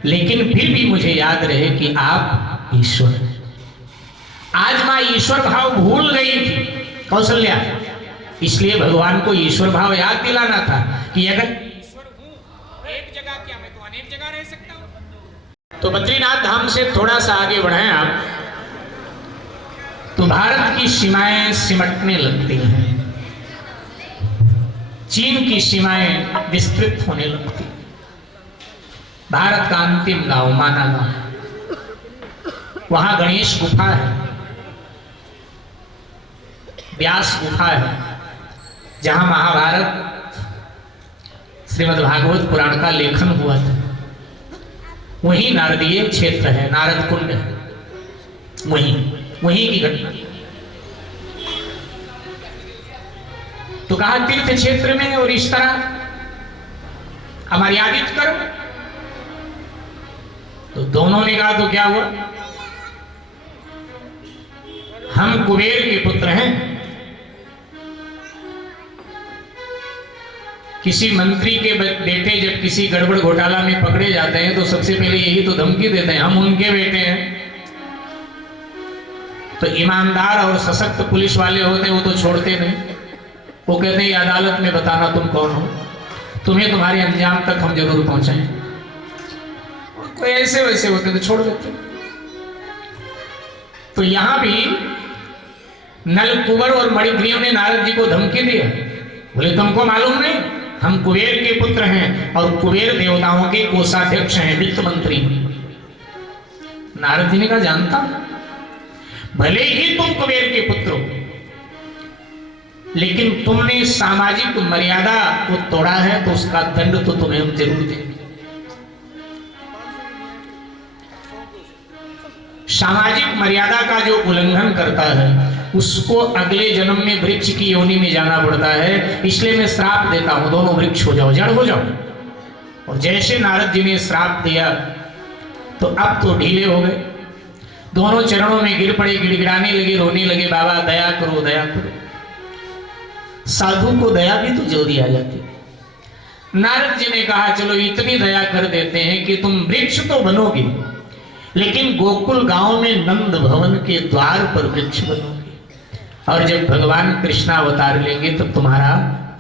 लेकिन फिर भी मुझे याद रहे कि आप ईश्वर हैं। आज मां ईश्वर भाव भूल गई थी कौशल्या, इसलिए भगवान को ईश्वर भाव याद दिलाना था कि अगर ईश्वर हूं एक जगह क्या मैं तो अनेक जगह रह सकता हूं। तो बद्रीनाथ धाम से थोड़ा सा आगे बढ़े आप तो भारत की सीमाएं सिमटने लगती हैं, चीन की सीमाएं विस्तृत होने लगती। भारत का अंतिम गांव माना गांव, वहां गणेश गुफा है, व्यास गुफा है, जहां महाभारत श्रीमद् भागवत पुराण का लेखन हुआ था। वही नारदीय क्षेत्र है, नारद कुंड है, वही की घटना। तो कहा तीर्थ क्षेत्र में और इस तरह अमर्यादित कर्म। तो दोनों ने कहा तो क्या हुआ, हम कुबेर के पुत्र हैं, किसी मंत्री के बेटे जब किसी गड़बड़ घोटाला में पकड़े जाते हैं तो सबसे पहले यही तो धमकी देते हैं, हम उनके बेटे हैं। तो ईमानदार और सशक्त पुलिस वाले होते हैं वो तो छोड़ते नहीं, वो कहते हैं अदालत में बताना तुम कौन हो, तुम्हें तुम्हारे अंजाम तक हम जरूर पहुंचाएं। कोई ऐसे वैसे होते तो छोड़ देते। तो यहां भी नल कुंवर और मणिग्रीव ने नारद जी को धमकी दिया, बोले तुमको मालूम नहीं हम कुबेर के पुत्र हैं और कुबेर देवताओं के कोषाध्यक्ष हैं, वित्त मंत्री। नारद जी ने कहा जानता, भले ही तुम कुबेर के पुत्र हो लेकिन तुमने सामाजिक मर्यादा को तोड़ा है तो उसका दंड तो तुम्हें हम जरूर देंगे। सामाजिक मर्यादा का जो उल्लंघन करता है उसको अगले जन्म में वृक्ष की योनि में जाना पड़ता है, इसलिए मैं श्राप देता हूं दोनों वृक्ष हो जाओ, जड़ हो जाओ। और जैसे नारद जी ने श्राप दिया तो अब तो ढीले हो गए, दोनों चरणों में गिर पड़े, गिड़गिड़ाने लगे, रोने लगे, बाबा दया करो दया करो। साधु को दया भी तो जल्दी आ जाती। नारद जी ने कहा चलो इतनी दया कर देते हैं कि तुम वृक्ष तो बनोगे लेकिन गोकुल गांव में नंद भवन के द्वार पर वृक्ष बनोगे, और जब भगवान कृष्ण अवतार लेंगे तब तुम्हारा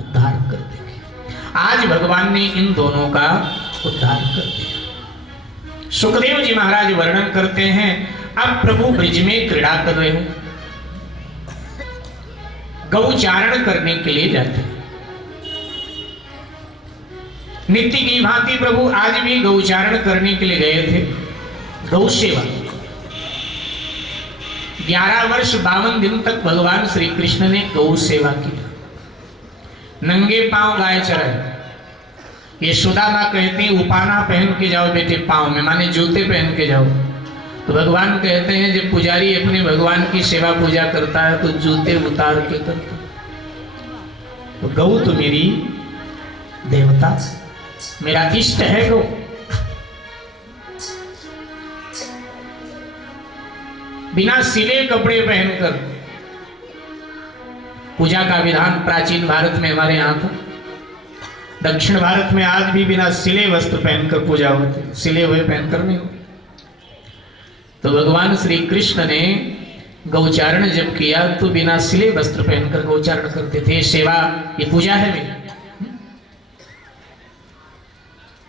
उद्धार कर देंगे। आज भगवान ने इन दोनों का उद्धार कर दिया। सुखदेव जी महाराज वर्णन करते हैं, अब प्रभु ब्रिज में क्रीड़ा कर रहे हैं, गौचारण करने के लिए जाते हैं। नित्य की भांति प्रभु आज भी गौचारण करने के लिए गए थे। गौ सेवा 11 वर्ष 52 दिन तक भगवान श्री कृष्ण ने गौ सेवा की। नंगे पांव गाय चराए। यशोदा मां कहती उपाना पहन के जाओ बेटे पांव में, माने जूते पहन के जाओ। तो भगवान कहते हैं जब पुजारी अपने भगवान की सेवा पूजा करता है तो जूते उतार के करता। तो गौ तो मेरी देवता, मेरा इष्ट है गौ। बिना सिले कपड़े पहनकर पूजा का विधान प्राचीन भारत में हमारे यहाँ था। दक्षिण भारत में आज भी बिना सिले वस्त्र पहनकर पूजा होती, सिले हुए पहनकर नहीं होती। तो भगवान श्री कृष्ण ने गौचारण जब किया तो बिना सिले वस्त्र पहनकर गौचारण करते थे। सेवा ये पूजा है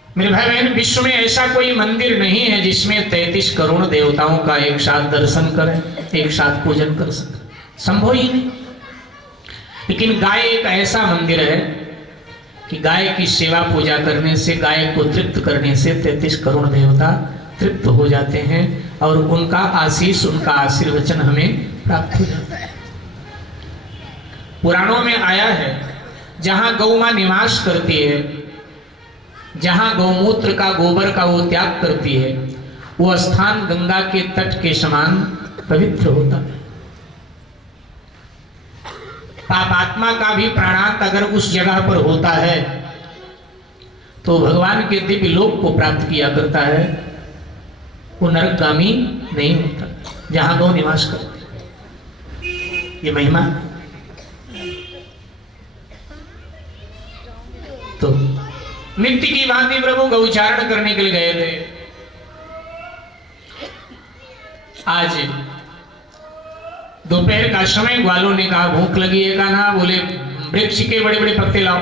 मेरे भाई बहन, विश्व में ऐसा कोई मंदिर नहीं है जिसमें 33 करोड़ देवताओं का एक साथ दर्शन करें, एक साथ पूजन कर सकें, संभव ही नहीं। लेकिन गाय एक ऐसा मंदिर है कि गाय की सेवा पूजा करने से, गाय को तृप्त करने से 33 करोड़ देवता तृप्त हो जाते हैं और उनका आशीष, उनका आशीर्वचन हमें प्राप्त हो जाता है। पुराणों में आया है जहां गौ मां निवास करती है, जहां गौमूत्र का, गोबर का वो त्याग करती है, वो स्थान गंगा के तट के समान पवित्र होता है। पापात्मा का भी प्राणांत अगर उस जगह पर होता है तो भगवान के दिव्य लोक को प्राप्त किया करता है, वो नरकगामी नहीं होता जहां गौ निवास करती। ये महिमा। तो नित्य की भांति प्रभु गौचारण करने के लिए गए थे। आज दोपहर का समय ग्वालों ने कहा भूख लगी है का ना, बोले वृक्ष के बड़े बड़े पत्ते लाओ।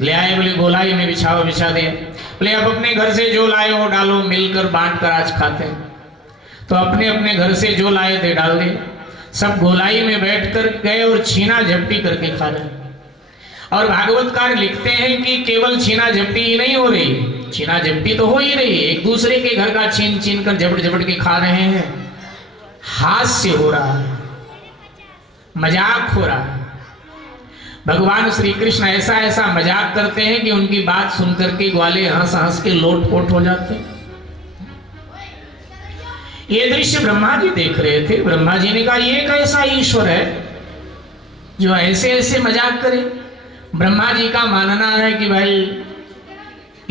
ले आए, बोले गोलाई में बिछाओ, बिछा दिया। बोले अब अपने घर से जो लाए हो डालो, मिलकर बांट कर आज खाते हैं। तो अपने अपने घर से जो लाए थे डाल दिए। सब गोलाई में बैठकर गए और छीना झपटी करके खा रहे। और भागवतकार लिखते हैं कि केवल छीना झपटी ही नहीं हो रही, छीना झपटी तो हो ही रही है, एक दूसरे के घर का छीन छीन कर झपट झपट के खा रहे हैं। हास्य हो रहा है, मजाक हो रहा है। भगवान श्री कृष्ण ऐसा ऐसा मजाक करते हैं कि उनकी बात सुनकर के ग्वाले हंस हंस के लोटपोट हो जाते हैं। ये दृश्य ब्रह्मा जी देख रहे थे। ब्रह्मा जी ने कहा ये कैसा ईश्वर है जो ऐसे ऐसे मजाक करे। ब्रह्मा जी का मानना है कि भाई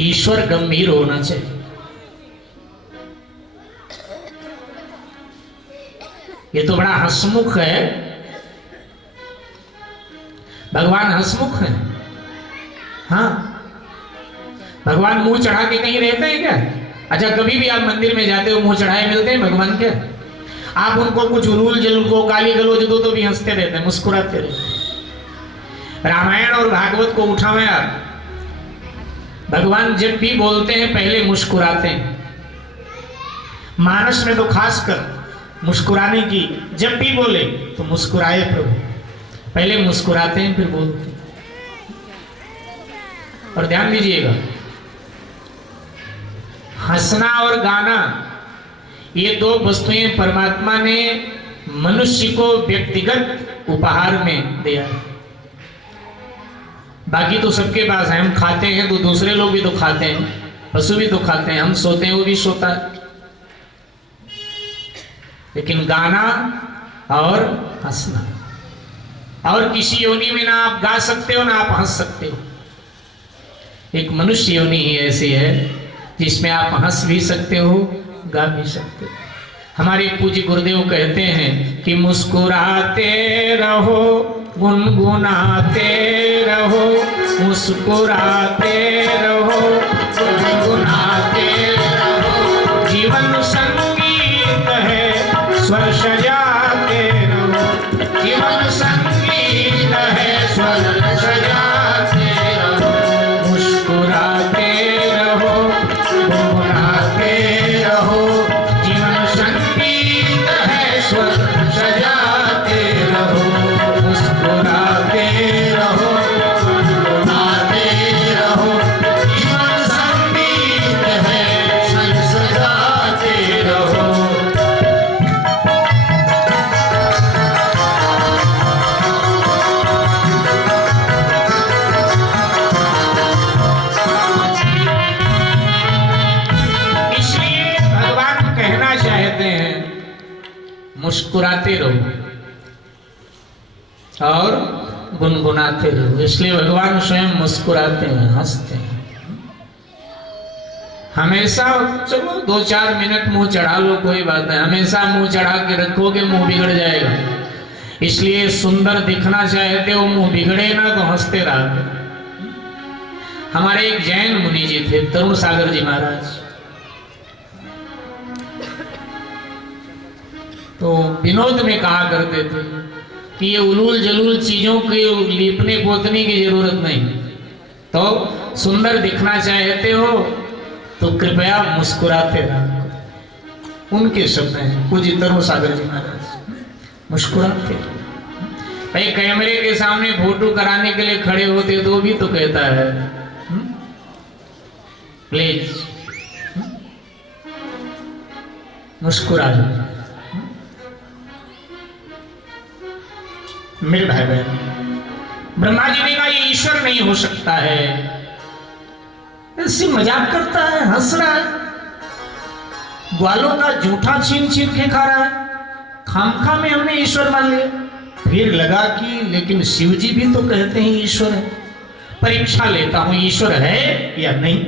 ईश्वर गंभीर होना चाहिए। ये तो बड़ा हंसमुख है, भगवान हंसमुख है। हाँ, भगवान मुंह चढ़ा के कहीं रहते हैं क्या? अच्छा, कभी भी आप मंदिर में जाते हो मुंह चढ़ाए मिलते हैं भगवान के? आप उनको कुछ उलूल जलूल को गाली गलौज दो तो भी हंसते रहते हैं, मुस्कुराते रहते हैं। रामायण और भागवत को उठावे आप, भगवान जब भी बोलते हैं पहले मुस्कुराते हैं। मानस में तो खासकर मुस्कुराने की, जब भी बोले तो मुस्कुराए प्रभु, पहले मुस्कुराते हैं फिर बोलते हैं। और ध्यान दीजिएगा, हंसना और गाना ये दो वस्तुएं परमात्मा ने मनुष्य को व्यक्तिगत उपहार में दिया है। बाकी तो सबके पास है, हम खाते हैं तो दूसरे लोग भी तो खाते हैं, पशु भी तो खाते हैं, हम सोते हैं वो भी सोता है। लेकिन गाना और हंसना, और किसी योनि में ना आप गा सकते हो ना आप हंस सकते हो। एक मनुष्य योनि ही ऐसी है जिसमें आप हंस भी सकते हो, गा भी सकते हो। हमारे पूज्य गुरुदेव कहते हैं कि मुस्कुराते रहो, गुनगुनाते रहो, मुस्कुराते रहो, गुनगुनाते रहो। जीवन संगीत है, स्वर सजाते रहो। जीवन संगीत है, स्वर सजाते रहो। मुस्कुराते रहो, गुनगुनाते रहो। जीवन संगीत है, स्वर सजाते रहो। मुस्कुराते रहो, गुनगुनाते रहो। जीवन संगीत है, स्वर सजाते रहो। मुस्कुराते रहो और गुनगुनाते रहो। इसलिए भगवान स्वयं मुस्कुराते हैं, हंसते हैं। हमेशा चलो 2-4 मिनट मुंह चढ़ा लो, कोई बात नहीं, हमेशा मुंह चढ़ा के रखोगे मुंह बिगड़ जाएगा। इसलिए सुंदर दिखना चाहते हो, मुंह बिगड़े ना तो हंसते रहो। हमारे एक जैन मुनि जी थे, तरुण सागर जी महाराज, तो विनोद में कहा करते थे कि ये उलूल जलूल चीजों के लीपने पोतने की जरूरत नहीं, तो सुंदर दिखना चाहते हो तो कृपया मुस्कुराते रहो। उनके शब्द हैं पूज्य तरुण सागर जी महाराज, मुस्कुराते। भाई कैमरे के सामने फोटो कराने के लिए खड़े होते तो भी तो कहता है प्लीज मुस्कुरा जाओ। मेरे भाई बहन, ब्रह्मा जी ने कहा ये ईश्वर नहीं हो सकता है, ऐसी मजाक करता है, हंस रहा है, ग्वालों का जूठा छीन छीन के खा रहा है, खामखा में हमने ईश्वर मान लिया। फिर लगा कि लेकिन शिव जी भी तो कहते हैं ईश्वर है, परीक्षा लेता हूं ईश्वर है या नहीं।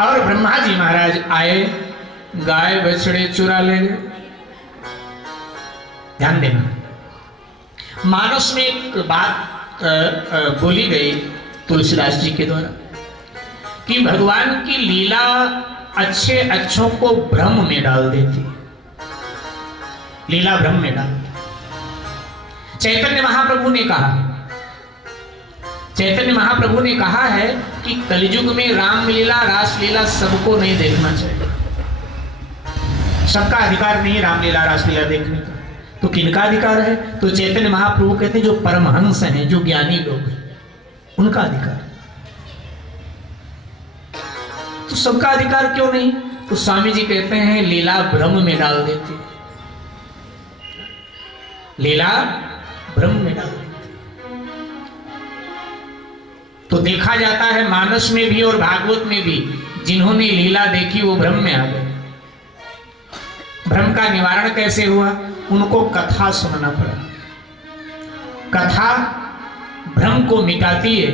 और ब्रह्मा जी महाराज आए, गाय बछड़े चुरा ले गए। ध्यान देना, मानस में एक बात बोली गई तुलसीदास जी के द्वारा कि भगवान की लीला अच्छे अच्छों को भ्रम में डाल देती, लीला भ्रम में डाल। चैतन्य महाप्रभु ने कहा, चैतन्य महाप्रभु ने कहा है कि कलयुग में रामलीला रासलीला सबको नहीं देखना चाहिए। सबका अधिकार नहीं रामलीला रासलीला देखने का, तो किनका अधिकार है? तो चैतन्य महाप्रभु कहते हैं जो परमहंस हैं, जो ज्ञानी लोग हैं, उनका अधिकार। तो सबका अधिकार क्यों नहीं? तो स्वामी जी कहते हैं लीला भ्रम में डाल देती, लीला भ्रम में डाल देती। तो देखा जाता है मानस में भी और भागवत में भी जिन्होंने लीला देखी वो भ्रम में आ गए। भ्रम का निवारण कैसे हुआ? उनको कथा सुनना पड़ा। कथा भ्रम को मिटाती है